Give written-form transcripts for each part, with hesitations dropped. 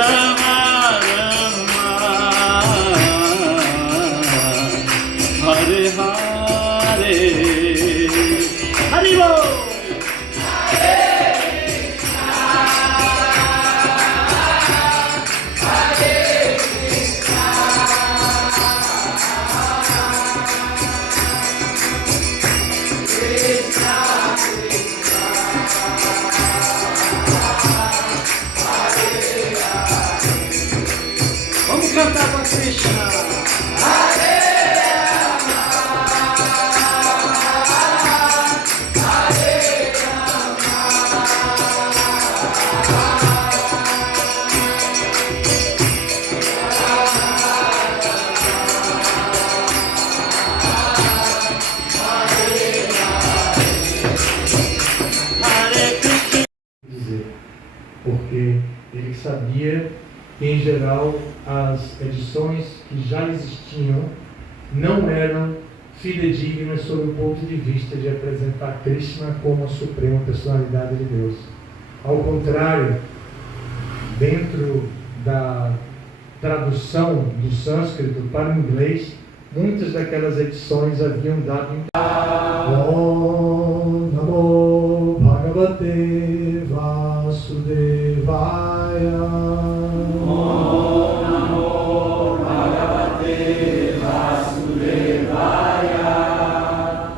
Rama Rama, Hare Hare, Hari Bol. Vamos cantar com a Krishna. Dizer, porque ele sabia que, em geral, as edições que já existiam não eram fidedignas sob o ponto de vista de apresentar Krishna como a suprema personalidade de Deus. Ao contrário, dentro da tradução do sânscrito para o inglês, muitas daquelas edições haviam dado Om Namo Bhagavate Vasudevaya. Om Namo Bhagavate Vasudevaya.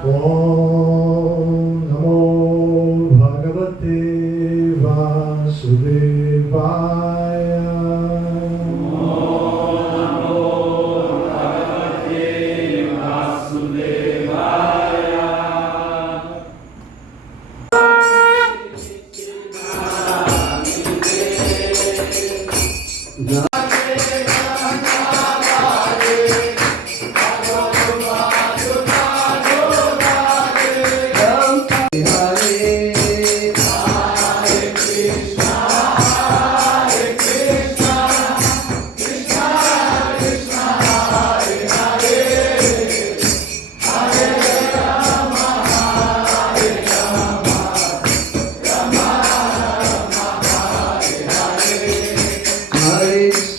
Om Namo Bhagavate Vasudevaya. Hare